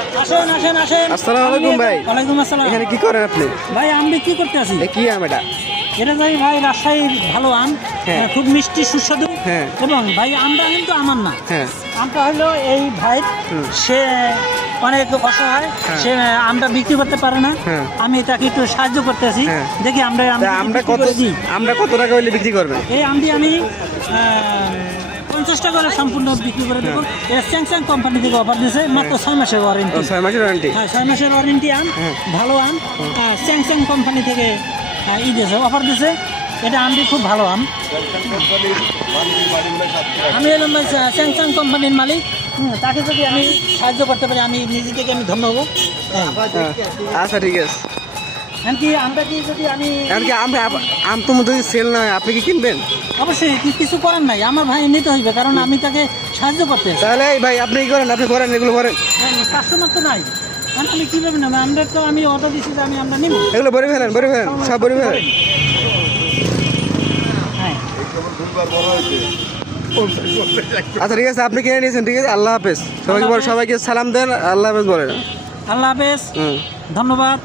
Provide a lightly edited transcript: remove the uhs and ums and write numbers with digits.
আসেন আসেন আসেন। আসসালামু আলাইকুম ভাই। ওয়ালাইকুম আসসালাম। এখানে কি করেন আপনি? ভাই আম বিক্রি করতে আছি। কি আম এটা? এটা ভাই রাজশাহীর ভালো আম, হ্যাঁ। খুব মিষ্টি সুস্বাদু। হ্যাঁ। এবং ভাই আমটা কিন্তু আমার না, হ্যাঁ আমটা হলো এই ভাই, সে অনেক অসহায়, সে আমটা বিক্রি করতে পারে না। হ্যাঁ। আমি তাকে একটু সাহায্য করতে আছি। হ্যাঁ। দেখি আমরা আমরা কত টাকা হইলে বিক্রি করবেন? এই আমটি আমি 50 টাকা করে সম্পূর্ণ বিক্রি করে দেবো। এটা স্যামসাং কোম্পানি থেকে অফার দিয়েছে, মাত্র 6 মাসের ওয়ারেন্টি। 6 মাসের ওয়ারেন্টি? হ্যাঁ, 6 মাসের ওয়ারেন্টি আম, ভালো আম। স্যামসাং কোম্পানি থেকে দিয়েছে, অফার দিয়েছে। এটা আমটি খুব ভালো আম। আমি এলাম ভাই স্যামসাং কোম্পানির মালিক। তাকে যদি আমি সাহায্য করতে পারি, আমি নিজে থেকে আমি ধন্য হবো। আচ্ছা ঠিক আছে। এমনকি আমরা কি যদি আমি এমনকি আম তো যদি সেল না হয় আপনি কি কিনবেন? অবশ্যই কিছু করার নাই, আমার ভাই নিতে হইবে, কারণ আমি তাকে সাহায্য করতে আছি। তাহলে এই ভাই আপনি কি করেন? আপনি করেন, এগুলো করেন। কাস্টমার তো নাই, আমি কীভাবে নেবো? আমরা তো আমি অর্ডার দিচ্ছি যে আমরা নিব। এগুলো ভরে ফেলেন, সব ভরে ফেলেন। হ্যাঁ, আচ্ছা ঠিক আছে, আপনি কিনে নিয়েছেন, ঠিক আছে। আল্লাহ হাফেজ। সবাইকে সালাম দেন, আল্লাহ হাফেজ বলেন। আল্লাহ হাফেজ, ধন্যবাদ।